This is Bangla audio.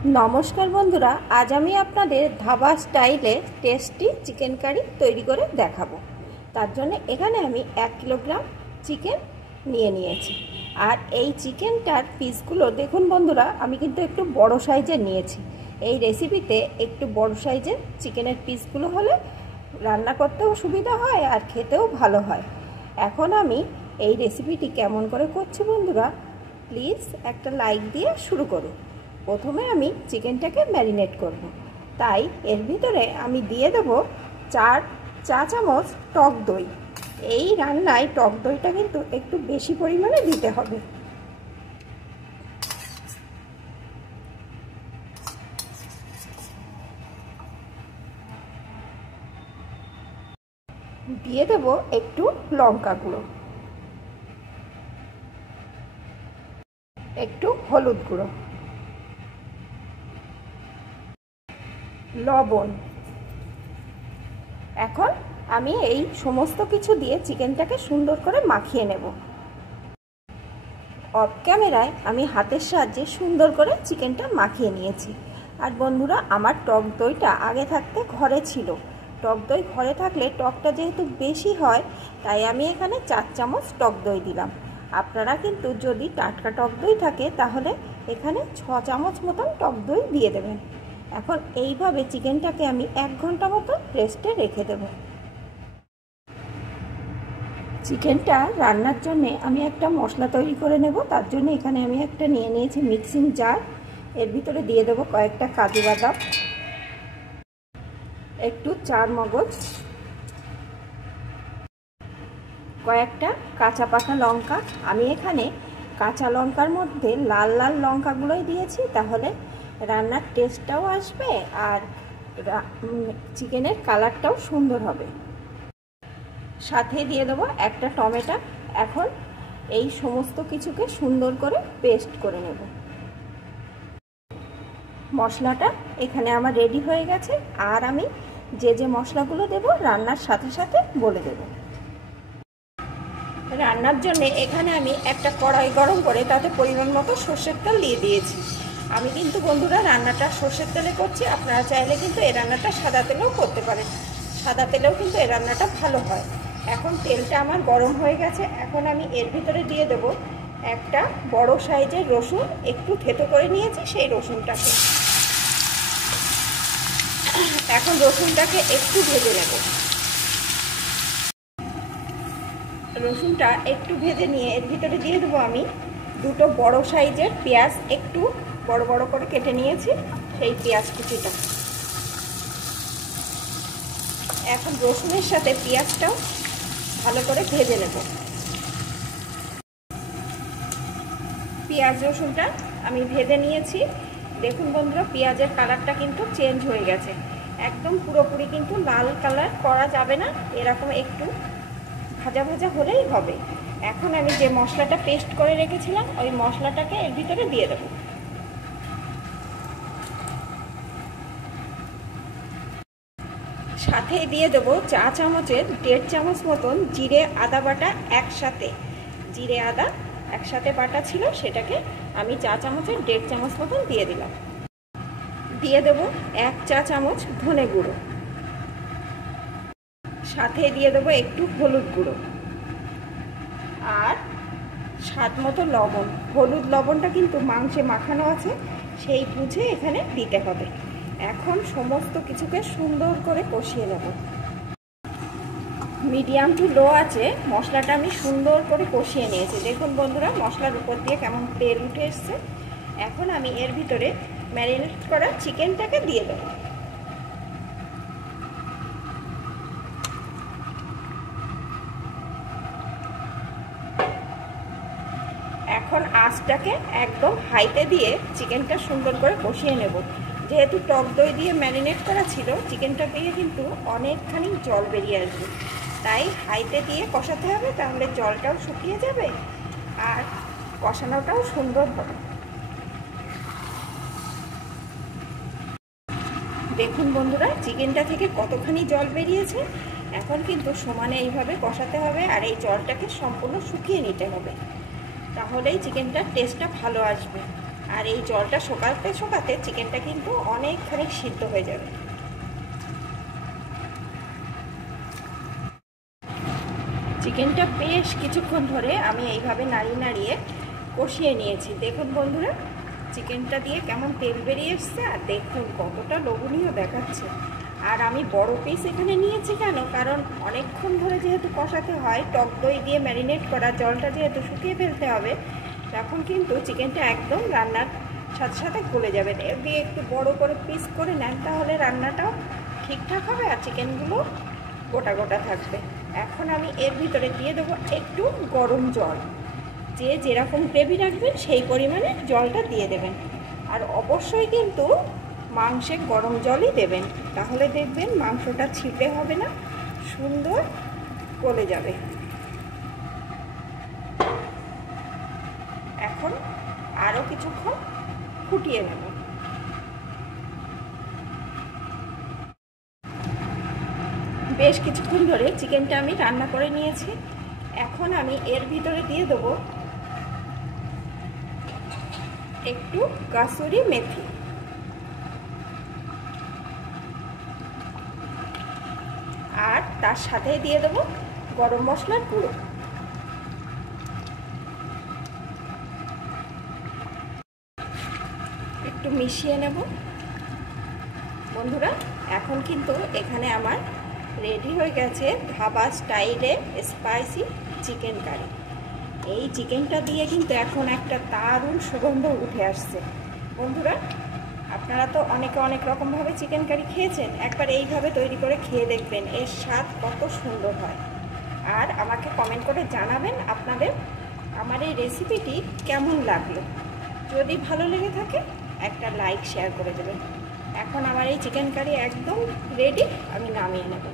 নমস্কার বন্ধুরা, আজ আমি আপনাদের ধাবা স্টাইলে টেস্টি চিকেন কারি তৈরি করে দেখাবো। তার জন্য এখানে আমি 1 কিলোগ্রাম চিকেন নিয়েছি। আর এই চিকেনটার পিসগুলো দেখুন বন্ধুরা, আমি কিন্তু একটু বড় সাইজের নিয়েছি। এই রেসিপিতে একটু বড় সাইজের চিকেনের পিসগুলো হলে রান্না করতেও সুবিধা হয় আর খেতেও ভালো হয়। এখন আমি এই রেসিপিটি কেমন করে করছি বন্ধুরা, প্লিজ একটা লাইক দিয়ে শুরু করুন। প্রথমে আমি চিকেনটাকে ম্যারিনেট করব, তাই এর ভিতরে আমি দিয়ে দেব 4 চা চামচ টক দই। এই রান্নায় টক দইটা কিন্তু একটু বেশি পরিমাণে দিতে হবে। দিয়ে দেব একটু লঙ্কা গুঁড়ো, একটু হলুদ গুঁড়ো, লবণ। এখন আমি এই সমস্ত কিছু দিয়ে চিকেনটাকে সুন্দর করে মাখিয়ে নেব। অফ ক্যামেরায় আমি হাতের সাহায্যে সুন্দর করে চিকেনটা মাখিয়ে নিয়েছি। আর বন্ধুরা, আমার টক দইটা আগে থাকতে ঘরে ছিল। টক দই ঘরে থাকলে টকটা যেহেতু বেশি হয়, তাই আমি এখানে 4 চামচ টক দই দিলাম। আপনারা কিন্তু যদি টাটকা টক দই থাকে তাহলে এখানে 6 চামচ মতন টক দই দিয়ে দেবেন। এখন এইভাবে চিকেনটাকে আমি 1 ঘন্টা মতো রেস্টে রেখে দেব। চিকেনটা রান্নার জন্য আমি একটা মশলা তৈরি করে নেব। তার জন্য এখানে আমি একটা নিয়েছি মিক্সিং জার। এর ভিতরে দিয়ে দেব কয়েকটা কাজু বাদাম, একটু চার মগজ, কয়েকটা কাঁচা পাকা লঙ্কা। আমি এখানে কাঁচা লঙ্কার মধ্যে লাল লাল লঙ্কাগুলোই দিয়েছি, তাহলে রান্নার টেস্টটাও আসবে আর চিকেনের কালারটাও সুন্দর হবে। সাথে দিয়ে দেবো একটা টমেটো। এখন এই সমস্ত কিছুকে সুন্দর করে পেস্ট করে নেব। মশলাটা এখানে আমার রেডি হয়ে গেছে। আর আমি যে মশলাগুলো দেব রান্নার সাথে সাথে বলে দেব। রান্নার জন্য এখানে আমি একটা কড়াই গরম করে তাতে পরিমাণ মতো সর্ষের তেল দিয়ে দিয়েছি। আমি কিন্তু বন্ধুরা রান্নাটা সর্ষের তেলে করছি, আপনারা চাইলে কিন্তু এই রান্নাটা সাদা তেলেও করতে পারেন। সাদা তেলেও কিন্তু এই রান্নাটা ভালো হয়। এখন তেলটা আমার গরম হয়ে গেছে। এখন আমি এর ভিতরে দিয়ে দেব একটা বড় সাইজের রসুন, একটু থেতো করে নিয়েছি সেই রসুনটাকে। এখন রসুনটাকে একটু ভেজে নেব। রসুনটা একটু ভেজে নিয়ে এর ভিতরে দিয়ে দেবো আমি 2টো বড় সাইজের পেঁয়াজ, একটু বড় বড় করে কেটে নিয়েছি সেই পেঁয়াজ কুচিটা। এখন রসুনের সাথে পেঁয়াজটাও ভালো করে ভেজে নেব। পেঁয়াজ রসুনটা আমি ভেজে নিয়েছি। দেখুন বন্ধুরা, পেঁয়াজের কালারটা কিন্তু চেঞ্জ হয়ে গেছে। একদম পুরোপুরি কিন্তু লাল কালার করা যাবে না, এরকম একটু ভাজা ভাজা হলেই হবে। এখন আমি যে মশলাটা পেস্ট করে রেখেছিলাম ওই মশলাটাকে এর ভিতরে দিয়ে দেব। সাথে দিয়ে দেব চা চামচের 1.5 চামচ মতন জিরে আদা বাটা একসাথে। জিরে আদা একসাথে বাটা ছিল, সেটাকে আমি চা চামচের 1.5 চামচ মতন দিয়ে দিলাম। দিয়ে দেব 1 চা চামচ ধনে গুঁড়ো, সাথে দিয়ে দেবো একটু হলুদ গুঁড়ো আর স্বাদ মতো লবণ। হলুদ লবণটা কিন্তু মাংসে মাখানো আছে, সেই বুঝে এখানে দিতে হবে। এখন সমস্ত কিছুকে সুন্দর করে কষিয়ে নেব। মিডিয়াম টু লো আছে মশলাটা আমি সুন্দর করে কষিয়ে নিয়েছি। দেখুন বন্ধুরা, মশলার উপর দিয়ে কেমন তেল উঠে এসছে। এখন আমি এর ভিতরে ম্যারিনেট করা চিকেনটাকে দিয়ে দেবো। এখন আঁচটাকে একদম হাইতে দিয়ে চিকেনটা সুন্দর করে কষিয়ে নেব। যেহেতু টক দই দিয়ে ম্যারিনেট করা ছিল, চিকেনটা দিয়ে কিন্তু অনেকখানি জল বেরিয়ে আসবে, তাই হাইতে দিয়ে কষাতে হবে, তাহলে জলটাও শুকিয়ে যাবে আর কষানোটাও সুন্দর হবে। দেখুন বন্ধুরা, চিকেনটা থেকে কতখানি জল বেরিয়েছে। এখন কিন্তু সমানে এইভাবে কষাতে হবে আর এই জলটাকে সম্পূর্ণ শুকিয়ে নিতে হবে, তাহলেই চিকেনটার টেস্টটা ভালো আসবে। আর এই জলটা শোকাতে শোকাতে চিকেনটা কিন্তু অনেকখানি সিদ্ধ হয়ে যাবে। চিকেনটা বেশ কিছুক্ষণ ধরে আমি এইভাবে নাড়িয়ে নাড়িয়ে কষিয়ে নিয়েছি। দেখুন বন্ধুরা, চিকেনটা দিয়ে কেমন তেল বেরিয়ে এসছে, আর দেখুন কতটা লোভনীয় দেখাচ্ছে। আর আমি বড় পিস এখানে নিয়েছি কেন, কারণ অনেকক্ষণ ধরে যেহেতু কষাতে হয়, টক দই দিয়ে ম্যারিনেট করা, জলটা যেহেতু শুকিয়ে ফেলতে হবে, তখন কিন্তু চিকেনটা একদম রান্নার সাথে সাথে গলে যাবে। এর দিয়ে একটু বড় করে পিস করে নেন, তাহলে রান্নাটাও ঠিকঠাক হবে আর চিকেনগুলো গোটা গোটা থাকবে। এখন আমি এর ভিতরে দিয়ে দেবো একটু গরম জল। যে যেরকম গ্রেভি রাখবেন সেই পরিমাণে জলটা দিয়ে দেবেন। আর অবশ্যই কিন্তু মাংসে গরম জলই দেবেন, তাহলে দেখবেন মাংসটা ছিটে হবে না, সুন্দর গলে যাবে। এখন আরও কিছুক্ষণ ফুটিয়ে নেব। বেশ কিছুক্ষণ ধরে চিকেনটা আমি রান্না করে নিয়েছি। এখন আমি এর ভিতরে দিয়ে দেবো একটু কাসুরি মেথি, আর তার সাথে দিয়ে দেবো গরম মশলার গুঁড়ো। একটু মিশিয়ে নেব। বন্ধুরা, এখন কিন্তু এখানে আমার রেডি হয়ে গেছে ধাবা স্টাইলে স্পাইসি চিকেন কারি। এই চিকেনটা দিয়ে কিন্তু এখন একটা দারুণ সুগন্ধ উঠে আসছে। বন্ধুরা, আপনারা তো অনেকে অনেক রকমভাবে চিকেন কারি খেয়েছেন, একবার এইভাবে তৈরি করে খেয়ে দেখবেন, এর স্বাদ কত সুন্দর হয়। আর আমাকে কমেন্ট করে জানাবেন আপনাদের আমার এই রেসিপিটি কেমন লাগলো। যদি ভালো লেগে থাকে একটা লাইক শেয়ার করে দেবেন। এখন আমার এই চিকেন কারি একদম রেডি, আমি নামিয়ে নেব।